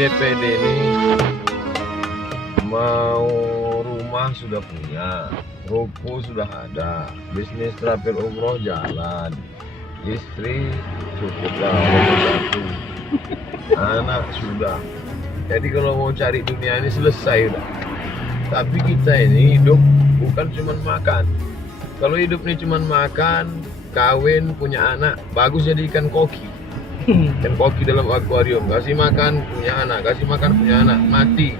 DPD ini mau rumah sudah punya, ruko sudah ada, bisnis travel umroh jalan, istri cukuplah satu, anak sudah. Jadi kalau mau cari dunia ini selesai udah. Tapi kita ini hidup bukan cuma makan. Kalau hidup ini cuma makan, kawin, punya anak, bagus jadi ikan koki. Ikan koki dalam akuarium, kasih makan, punya anak, kasih makan, punya anak, mati.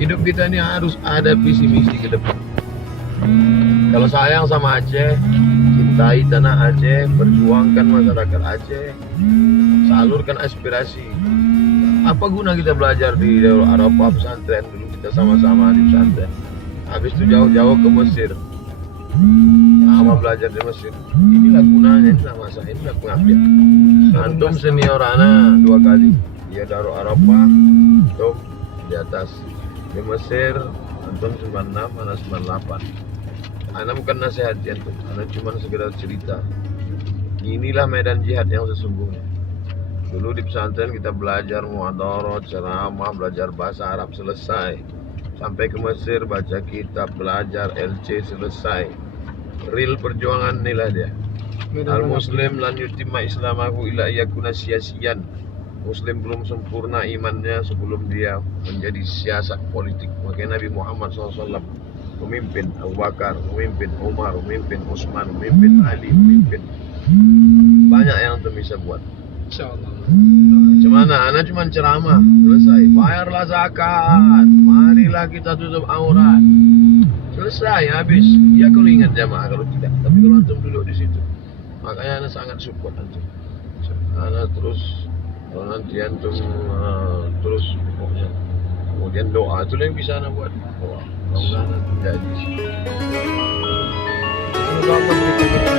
Hidup kita ini harus ada visi misi ke depan. Kalau sayang sama Aceh, cintai tanah Aceh, perjuangkan masyarakat Aceh, salurkan aspirasi. Apa guna kita belajar di Darul Arafah pesantren dulu, kita sama-sama di pesantren. Habis itu jauh-jauh ke Mesir, sama belajar di Mesir. Inilah gunanya, inilah masa, inilah pengabdian. Antum senior ana 2 kali, dia Darul Arafah, antum di atas. Di Mesir, antum 96, ana 98. Ana bukan nasihat antum, ana cuma sekedar cerita. Inilah medan jihad yang sesungguhnya. Dulu di pesantren kita belajar muhadharah, ceramah, belajar bahasa Arab selesai. Sampai ke Mesir baca kitab, belajar LC selesai. Real perjuangan inilah dia. Al-Muslim lan yutimma islamahu ila yakuna sia-sian. Muslim belum sempurna imannya sebelum dia menjadi siasat politik. Makanya Nabi Muhammad SAW memimpin Abu Bakar, memimpin Umar, memimpin Utsman, memimpin Ali, memimpin. Banyak yang antum bisa buat. Insyaallah. Cuman anak cuma ceramah selesai. Bayarlah zakat, marilah kita tutup aurat. Selesai, habis. Ya kalau ingat jamaah, kalau tidak. Tapi kalau antum duduk di situ, makanya anak sangat support antum. Anak terus, kalau nanti antum terus pokoknya, kemudian doa itu yang bisa anak buat. Doa, mudah-mudahan antum jadi. Semoga Allah berikan